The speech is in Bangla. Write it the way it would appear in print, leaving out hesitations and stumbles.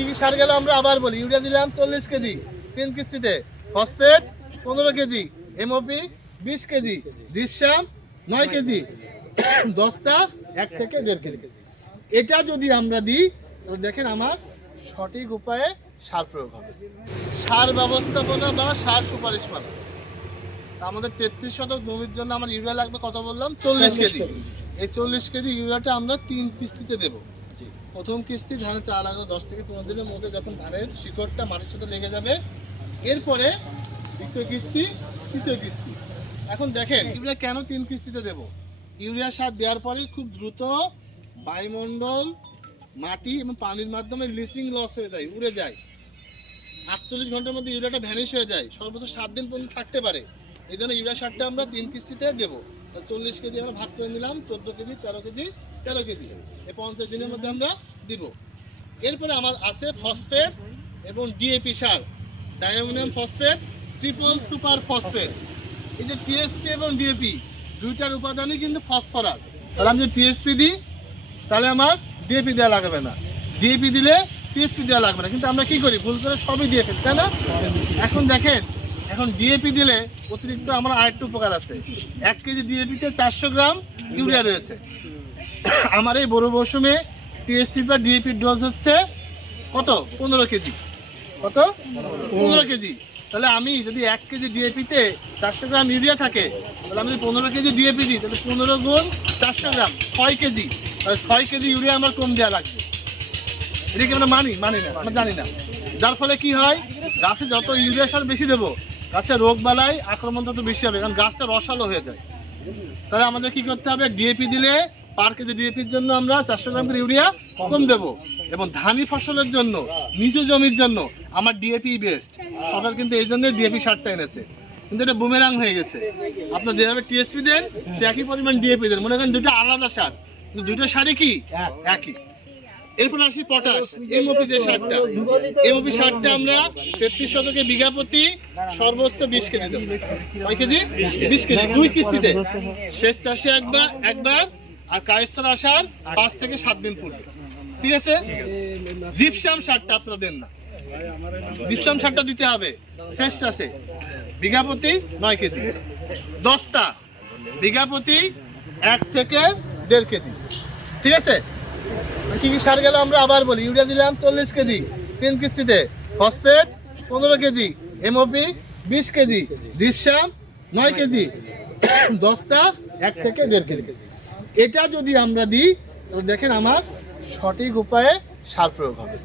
কি কি সার গেল আমরা আবার বলি। ইউরিয়া দিলাম 40 কেজি 3 কিস্তিতে, phosphate 15 KG, MOP 20 KG, gypsum 9 KG, দস্তা 1 থেকে 1.5 কেজি। এটা যদি আমরা দিই তাহলে দেখেন আমার সঠিক উপায়ে সার প্রয়োগ হবে। সার ব্যবস্থাপনা বা সার সুপারিশমালা, আমাদের 33 শতক জমির জন্য আমার ইউরিয়া লাগবে কত বললাম, 40 কেজি। এই 40 কেজি ইউরিয়াটা আমরা 3 কিস্তিতে দেব। প্রথম কিস্তি ধানের চারা লাগানো 10 থেকে 15 দিনের মধ্যে যখন ধানের শিকড়টা মাটির সাথে লেগে যাবে, এরপরে দ্বিতীয় কিস্তি, তৃতীয় কিস্তি। এখন দেখেন ইউরিয়া কেন 3 কিস্তিতে দেব। ইউরিয়া সার দেওয়ার পরে খুব দ্রুত বায়ুমণ্ডল, মাটি এবং পানির মাধ্যমে লিচিং লস হয়ে যায়, উড়ে যায়। 48 ঘন্টার মধ্যে ইউরিয়াটা ভ্যানিশ হয়ে যায়, সর্বোচ্চ 7 দিন পর্যন্ত থাকতে পারে। এই জন্য ইউরিয়া সারটা আমরা 3 কিস্তিতে দেবো। 40 কেজি আমরা ভাগ করে নিলাম, 14 কেজি, 13 কেজি, 13 কেজি, এই 50 দিনের মধ্যে আমরা দিব। এরপরে আমার আছে ফসফেট এবং ডিএপি সার, diammonium phosphate, triple super phosphate. এই যে টিএসপি এবং ডিএপি দুইটার উপাদানই কিন্তু ফসফরাস। তাহলে আমি যদি টিএসপি দিই তাহলে আমার ডিএপি দেওয়া লাগবে না, ডিএপি দিলে টিএসপি দেওয়া লাগবে না। কিন্তু আমরা কি করি, ভুল করে সবই দিয়ে ফেলি, তাই না? এখন দেখেন, এখন ডিএপি দিলে অতিরিক্ত আমার আরেকটা উপকার আছে। 1 কেজি ডিএপিতে 400 গ্রাম ইউরিয়া রয়েছে। আমার এই বড় মৌসুমে টিএসপি বা ডিএপির ডোজ হচ্ছে কত, 15 কেজি। কত, 15 কেজি। তাহলে আমি যদি 1 কেজি ডিএপিতে 400 গ্রাম ইউরিয়া থাকে, তাহলে আমি যদি 15 কেজি ডিএপি দিই, তাহলে 15 গুণ 400 গ্রাম 6 কেজি। তাহলে 6 কেজি ইউরিয়া আমার কম দেওয়া লাগবে। এটা কি আমরা মানি না, আমরা জানি না। যার ফলে কি হয়, গাছে যত ইউরিয়া সার বেশি দেবো, গাছের রোগ বালাই আক্রমণ তত বেশি হবে, কারণ গাছটা রসালো হয়ে যায়। তাহলে আমাদের কি করতে হবে, ডিএপি দিলে পার কেজি ডিএপির জন্য আমরা 400 গ্রাম করে ইউরিয়া কম দেবো। এবং ধানি ফসলের জন্য, নিচু জমির জন্য আমার ডিএপি বেস্ট। সরকার কিন্তু এই জন্য ডিএপি সারটা এনেছে, কিন্তু এটা বুমেরাং হয়ে গেছে। আপনার যেভাবে টিএসপি দেন সে একই পরিমাণ ডিএপি দেন, মনে করেন দুটো আলাদা সার, কিন্তু দুটো সারই কি একই। এরপর আসি পটাশ, এমওপি যে সারটা, এমওপি সারটা আমরা 33 শতকে বিঘা প্রতি সর্বোচ্চ 20 কেজি দেবো। কয় কেজি? 20 কেজি, 2 কিস্তিতে। শেষ চাষে একবার আর কায়স্থর আসার 5 থেকে 7 দিন পূর্বে। ঠিক আছে? জিপসাম সারটা আপনারা দেন না, জিপসাম সারটা দিতে হবে শেষ চাষে বিঘা প্রতি 9 কেজি। দস্তা বিঘা প্রতি 1 থেকে 1.5 কেজি। ঠিক আছে? কি কি সার গেল আমরা আবার বলি। ইউরিয়া দিলাম 40 কেজি 3 কিস্তিতে, phosphate 15 KG, MOP 20 KG, gypsum 9 KG, দস্তা 1 থেকে 1.5 কেজি। এটা যদি আমরা দিই তাহলে দেখেন আমার সঠিক উপায়ে সার প্রয়োগ হবে।